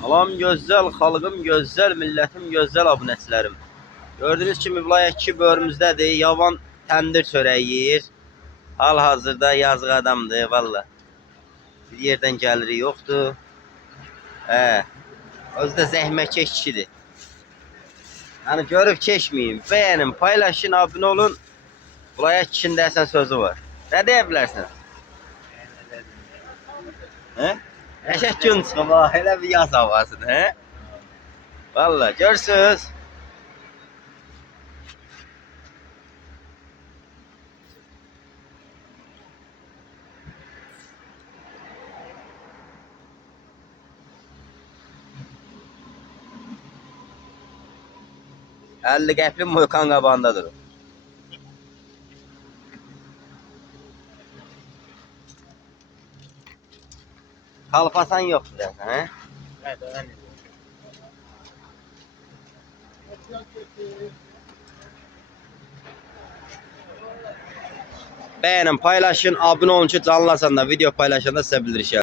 Salam gözəl xalqım, gözəl millətim, gözəl abunəçilərim. Gördüyünüz kimi vilayət 2 bölümümüzdədir. Yavan təndir çörəyi yeyir. Hal-hazırda yazıq adamdır valla. Bir yerdən gəliri yoxdur. Özü də zəhmətkeş kişidir. Yəni görüb keçməyin. Bəyənin, paylaşın, abunə olun. Vilayət 2-nin əsən sözü var. Nə deyə bilərsən? Eşek gün çıxma, elə bir yaz havasını, Valla, görürsünüz. Əlli qəpli Moykan qabağında durur. Kalpasan yoxdur zaten, Beğenin, paylaşın, abone olun ki canlılarsan da video paylaşanda size bildirişler.